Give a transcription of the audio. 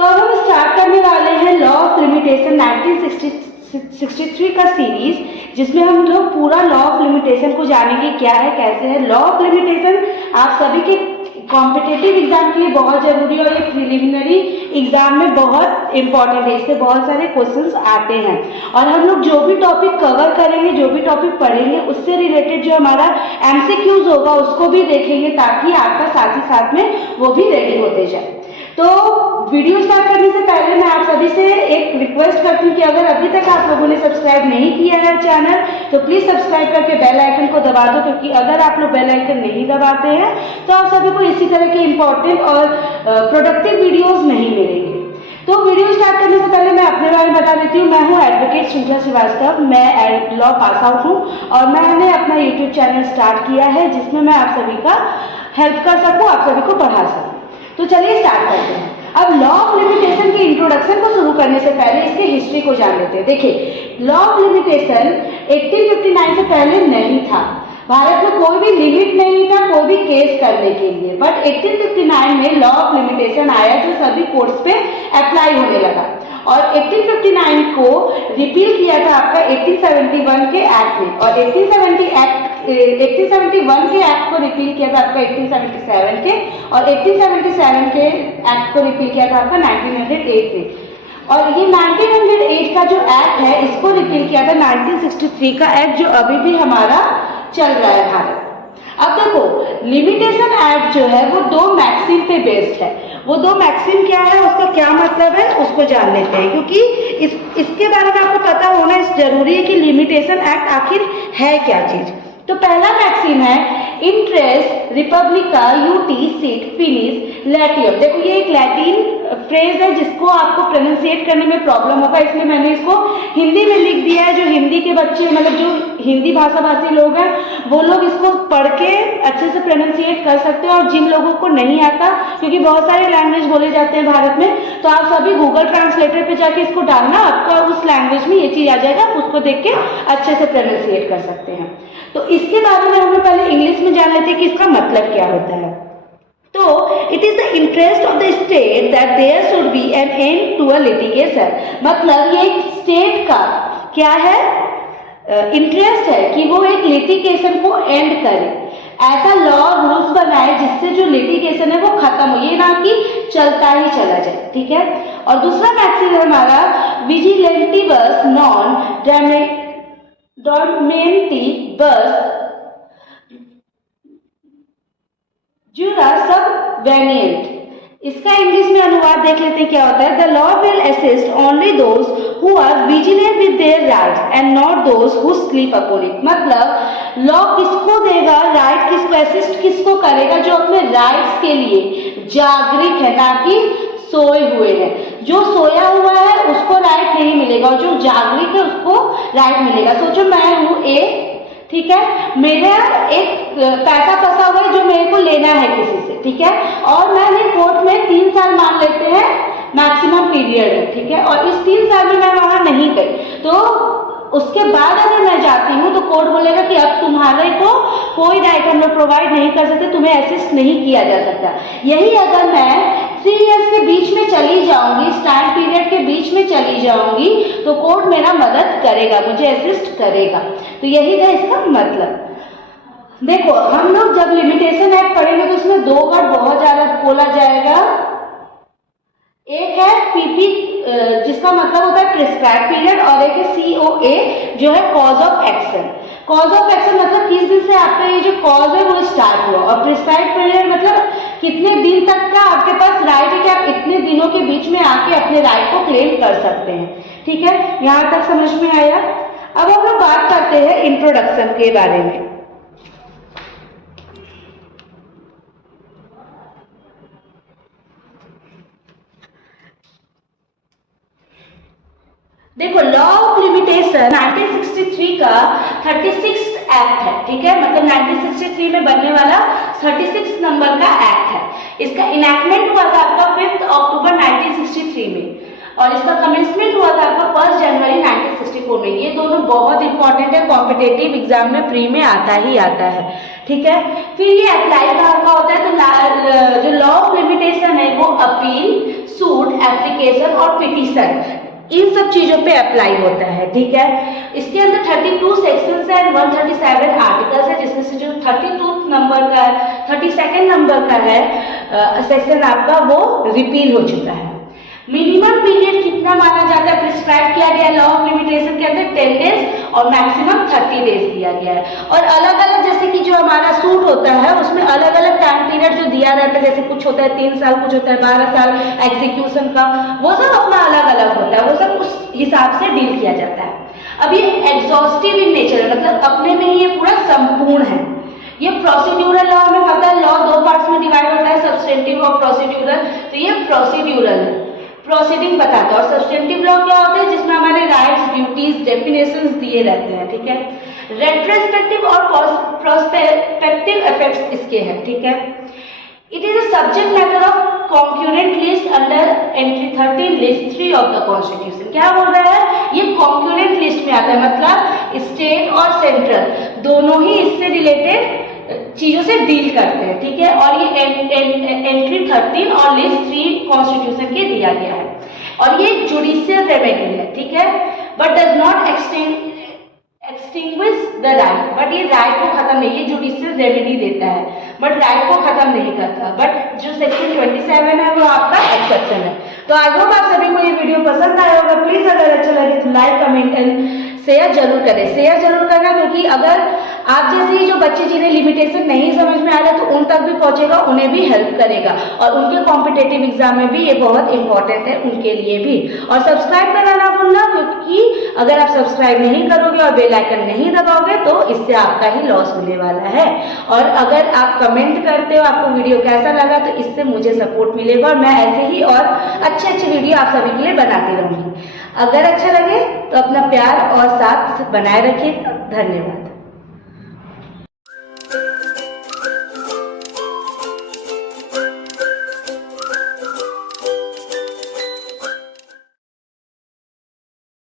तो अब हम स्टार्ट करने वाले हैं लॉ ऑफ लिमिटेशन 1963 का सीरीज, जिसमें हम लोग पूरा लॉ ऑफ लिमिटेशन को जानेंगे क्या है कैसे है। लॉ ऑफ लिमिटेशन आप सभी के कॉम्पिटिटिव एग्जाम के लिए बहुत जरूरी है और ये प्रिलिमिनरी एग्जाम में बहुत इंपॉर्टेंट है, इससे बहुत सारे क्वेश्चंस आते हैं। और हम लोग जो भी टॉपिक कवर करेंगे, जो भी टॉपिक पढ़ेंगे, उससे रिलेटेड जो हमारा एमसीक्यूज होगा उसको भी देखेंगे, ताकि आपका साथ ही साथ में वो भी रेडी होते जाए। तो वीडियो स्टार्ट करने से पहले मैं आप सभी से एक रिक्वेस्ट करती हूँ कि अगर अभी तक आप लोगों ने सब्सक्राइब नहीं किया है चैनल, तो प्लीज सब्सक्राइब करके बेल आइकन को दबा दो, क्योंकि अगर आप लोग बेल आइकन नहीं दबाते हैं तो आप सभी को इसी तरह के इंपॉर्टेंट और प्रोडक्टिव वीडियोस नहीं मिलेंगे। तो वीडियो स्टार्ट करने से पहले मैं अपने बारे में बता देती हूँ। मैं हूँ एडवोकेट श्रृंखला श्रीवास्तव, मैं लॉ पास आउट हूँ और मैंने अपना यूट्यूब चैनल स्टार्ट किया है जिसमें मैं आप सभी का हेल्प कर सकूँ, आप सभी को पढ़ा सकूँ। तो चलिए स्टार्ट करते हैं। अब लॉ ऑफ लिमिटेशन के इंट्रोडक्शन को शुरू करने से पहले इसके हिस्ट्री को जान लेते हैं। देखिए, लॉ ऑफ लिमिटेशन 1859 से पहले नहीं था। भारत में कोई भी लिमिट नहीं था कोई भी केस करने के लिए, बट 1859 में लॉ ऑफ लिमिटेशन आया जो सभी कोर्ट्स पे अप्लाई होने लगा। और 1859 को रिपील किया था आपका 1871 के एक्ट में, और 1871 के एक्ट को रिपील किया था आपका 1877 के, और 1877 के एक्ट को रिपील किया था आपका 1908 में। और ये 1908 का जो एक्ट है इसको रिपील किया था 1963 का एक्ट, जो अभी भी हमारा चल रहा है भारत। अब देखो, लिमिटेशन एक्ट जो है वो दो मैक्सिम पे बेस्ड है। वो दो मैक्सिम क्या है, उसका क्या मतलब है, उसको जान लेते हैं, क्योंकि इसके बारे में आपको पता होना जरूरी है कि लिमिटेशन एक्ट आखिर है क्या चीज। तो पहला मैक्सिम है इंटरेस्ट रिपब्लिका यूटी सिट फिनिस लैटियम। देखो, ये एक लैटिन फ्रेज है जिसको आपको प्रोनाउंसिएट करने में प्रॉब्लम होगा, इसलिए मैंने इसको हिंदी में लिख दिया है। जो हिंदी के बच्चे, मतलब जो हिंदी भाषा भाषी लोग हैं, वो लोग इसको पढ़ के अच्छे से प्रोनाउंसिएट कर सकते हैं। और जिन लोगों को नहीं आता, क्योंकि बहुत सारे लैंग्वेज बोले जाते हैं भारत में, तो आप सभी गूगल ट्रांसलेटर पे जाके इसको डालना, आपका उस लैंग्वेज में ये चीज आ जाएगा, आप उसको देख के अच्छे से प्रोनाउंसिएट कर सकते हैं। तो इसके बारे में हम लोग पहले इंग्लिश में जान लेते हैं कि इसका मतलब क्या होता है। तो it is the interest of the state that there should be an end to a litigation. मतलब ये एक स्टेट का क्या है, इंटरेस्ट है कि वो एक लिटिगेशन को एंड करे, ऐसा लॉ रूल्स बनाए जिससे जो लिटिगेशन है वो खत्म हो, ये ना कि चलता ही चला जाए। ठीक है। और दूसरा मैक्सिम है हमारा विजिलेंटिबस नॉन डॉर्मेंटिबस जुरा सब वेनिएंट। इसका इंग्लिश में अनुवाद देख लेते हैं क्या होता है। The law will assist only those who are vigilant with their rights and not those who sleep upon it. मतलब लॉ किसको देगा, राइट किसको, असिस्ट किसको करेगा, जो अपने राइट्स के लिए जागृत है, ना कि सोए हुए हैं। जो सोया हुआ है उसको राइट नहीं मिलेगा और जो जागृत है उसको राइट मिलेगा। सोचो, मैं हूँ ए, ठीक है, मेरा एक पैसा फंसा हुआ है जो मेरे को लेना है किसी से, ठीक है, और मैंने कोर्ट में 3 साल मान लेते हैं मैक्सिमम पीरियड है, ठीक है, और इस 3 साल में मैं वहां नहीं गई, तो उसके बाद अगर मैं जाती हूँ तो कोर्ट बोलेगा कि अब तुम्हारे को कोई राइट हम लोग प्रोवाइड नहीं कर सकते, तुम्हें असिस्ट नहीं किया जा सकता। यही अगर मैं 3 इयर्स के बीच में चली जाऊंगी, इस टाइम पीरियड के बीच में चली जाऊंगी, तो कोर्ट मेरा मदद करेगा, मुझे असिस्ट करेगा। तो यही था इसका मतलब। देखो, हम लोग जब लिमिटेशन एक्ट पढ़ेंगे तो उसमें 2 वर्ड बहुत ज्यादा बोला जाएगा। एक है पीपी जिसका मतलब होता है प्रिस्क्राइब पीरियड, और एक है COA जो है cause of action. Cause of action मतलब किस दिन से आपका ये जो कॉज है वो स्टार्ट हुआ, और प्रिस्क्राइब पीरियड मतलब कितने दिन तक का आपके पास राइट है कि आप इतने दिनों के बीच में आके अपने राइट को क्लेम कर सकते हैं। ठीक है, यहाँ तक समझ में आया। अब हम लोग बात करते हैं इंट्रोडक्शन के बारे में। देखो, लॉ ऑफ लिमिटेशन 1963 का 36 एक्ट है, ठीक है, मतलब 1963 में बनने वाला 36 नंबर का एक्ट है। इसका इनैक्टमेंट हुआ था आपका 5 अक्टूबर 1963 में। और इसका कमेंसमेंट हुआ था आपका 1 जनवरी 1964 में। ये दोनों बहुत इंपॉर्टेंट है, कॉम्पिटेटिव एग्जाम में प्री में आता ही आता है, ठीक है। फिर ये अप्लाई कहाँ का होता है, तो जो लॉ ऑफ लिमिटेशन है वो अपील, सूट, एप्लीकेशन और पिटीशन, इन सब चीजों पे अप्लाई होता है, ठीक है। इसके अंदर 32 सेक्शंस है एंड 137 आर्टिकल्स है, जिसमें से जो 32 नंबर का 32nd नंबर का है सेक्शन आपका वो रिपील हो चुका है। मिनिमम पीरियड कितना माना जाता है, प्रिस्क्राइब किया गया लॉ ऑफ लिमिटेशन के अंदर 10 डेज और मैक्सिमम 30 डेज दिया गया है। और अलग अलग जैसे कि जो हमारा सूट होता है उसमें अलग अलग टाइम पीरियड जो दिया रहता है, जैसे कुछ होता है 3 साल, कुछ होता है 12 साल एग्जीक्यूशन का, वो सब अपना अलग अलग होता है, वो सब उस हिसाब से डील किया जाता है। अब ये एग्जॉस्टिव इन नेचर है, मतलब अपने में ही ये पूरा संपूर्ण है। ये प्रोसीड्यूरल लॉ में पता है, लॉ 2 पार्ट्स में डिवाइड होता है, सब्सटेंटिव और प्रोसीड्यूरल। तो ये प्रोसीड्यूरल प्रोसीडिंग बताता है। और सब्सटेंटिव लॉ क्या होता है, जिसमें हमारे राइट्स, ड्यूटीज, डेफिनेशंस दिए रहते हैं, ठीक है। रेट्रोस्पेक्टिव और प्रोस्पेक्टिव इफेक्ट्स इसके हैं, ठीक है। It is a subject matter of concurrent list under entry 13 list 3 of the constitution. क्या बोल रहा है, ये कॉन्क्यूरेंट लिस्ट में आता है, मतलब स्टेट और सेंट्रल दोनों ही इससे रिलेटेड चीजों से डील करते हैं, ठीक है। और ये एंट्री 13 और लिस्ट 3 कॉन्स्टिट्यूशन के दिया गया है। और ये जुडिशियल रेमेडी है, ठीक है, but does not extinguish the right, but ये राइट को खत्म नहीं, ये जुडिशियल रेमेडी देता है बट राइट को खत्म नहीं करता। बट जो सेक्शन 27 है वो आपका एक्सेप्शन है। तो आई होप आप सभी को ये वीडियो पसंद आया होगा। प्लीज अगर अच्छा लगे तो लाइक, कमेंट एंड शेयर जरूर करें। शेयर जरूर करना, क्योंकि अगर आप जैसे जो बच्चे जिन्हें लिमिटेशन नहीं समझ में आ रहा तो उन तक भी पहुंचेगा, उन्हें भी हेल्प करेगा और उनके कॉम्पिटेटिव एग्जाम में भी ये बहुत इंपॉर्टेंट है उनके लिए भी। और सब्सक्राइब करना ना भूलना, क्योंकि अगर आप सब्सक्राइब नहीं करोगे और बेल आइकन नहीं दबाओगे तो इससे आपका ही लॉस होने वाला है। और अगर आप कमेंट करते हो आपको वीडियो कैसा लगा तो इससे मुझे सपोर्ट मिलेगा और मैं ऐसे ही और अच्छे वीडियो आप सभी के लिए बनाती रहूंगी। अगर अच्छा लगे तो अपना प्यार और साथ बनाए रखिए। धन्यवाद।